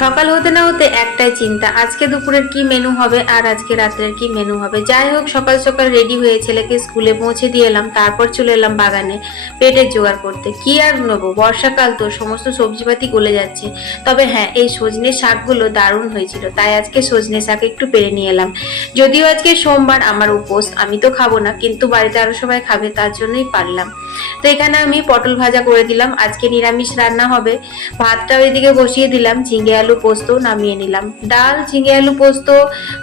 সকাল হতে না হতে একটাই চিন্তা, আজকে দুপুরের কি মেনু হবে আর আজকে রাত্রের কি মেনু হবে। যাই হোক, সকাল সকাল রেডি হয়ে ছেলেকে স্কুলে পৌঁছে দিয়ে এলাম, তারপর চলে এলাম বাগানে পেটের জোগাড় করতে। কি আর নেবো, বর্ষাকাল তো, সমস্ত সবজিপাতি গলে যাচ্ছে। তবে হ্যাঁ, এই সজনে শাকগুলো দারুণ হয়েছিল, তাই আজকে সজনে শাক একটু পেরে নিয়ে এলাম। যদিও আজকে সোমবার, আমার উপোস, আমি তো খাবো না, কিন্তু বাড়িতে আরো সবাই খাবে, তার জন্যই পারলাম। তো এখানে আমি পটল ভাজা করে দিলাম, আজকে নিরামিষ রান্না হবে। ভাতটা ওইদিকে বসিয়ে দিলাম, ঝিঙে আলু পোস্ত নামিয়ে নিলাম। ডাল, ঝিঙে আলু পোস্ত,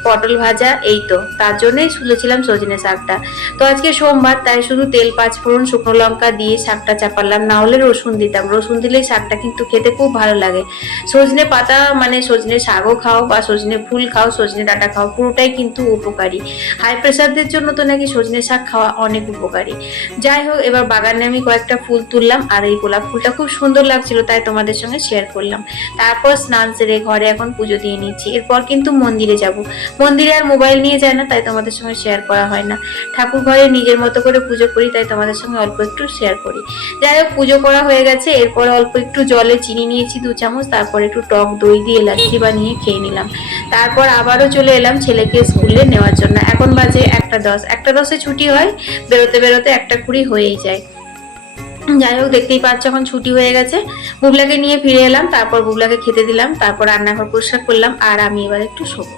পটল ভাজা, এই তো, তার জন্যই তুলেছিলাম সজনে শাকটা। তো আজকে সোমবার, তাই শুধু তেল, পাঁচফোড়ন, শুকনো লঙ্কা দিয়ে শাকটা চাপালাম, না হলে রসুন দিতাম। রসুন দিলেই শাকটা কিন্তু খেতে খুব ভালো লাগে। সজনে পাতা মানে সজনে শাকও খাও বা সজনে ফুল খাও, সজনে ডাঁটা খাও, পুরোটাই কিন্তু উপকারী। হাই প্রেশারদের জন্য তো নাকি সজনে শাক খাওয়া অনেক উপকারী। যাই হোক, এবার বাগানে আমি কয়েকটা ফুল তুললাম, আর এই গোলাপ ফুলটা খুব সুন্দর লাগছিল, তাই তোমাদের সঙ্গে শেয়ার করলাম। তারপর স্নান সেরে ঘরে এখন পুজো দিয়ে নিচ্ছি, এরপর কিন্তু মন্দিরে যাব। মন্দিরে আর মোবাইল নিয়ে যায় না, তাই তোমাদের সঙ্গে শেয়ার করা হয় না। ঠাকুর ঘরে নিজের মতো করে পুজো করি, তাই তোমাদের সঙ্গে অল্প একটু শেয়ার করি। যাই হোক, পুজো করা হয়ে গেছে, এরপর অল্প একটু জলে চিনি নিয়েছি 2 চামচ, তারপর একটু টক দই দিয়ে লাচ্ছি বানিয়ে খেয়ে নিলাম। তারপর আবারও চলে এলাম ছেলেকে স্কুলে নেওয়ার জন্য। এখন বাজে 1টা 10, 1টা 10-এ ছুটি হয়, বেরোতে বেরোতে 1টা 20 হয়েই যায়। যাই হোক, দেখতেই পাচ্ছ এখন ছুটি হয়ে গেছে। বুবলাকে নিয়ে ফিরে এলাম, তারপর বুবলাকে খেতে দিলাম, তারপর রান্নাঘর পরিষ্কার করলাম, আর আমি এবার একটু শোবো।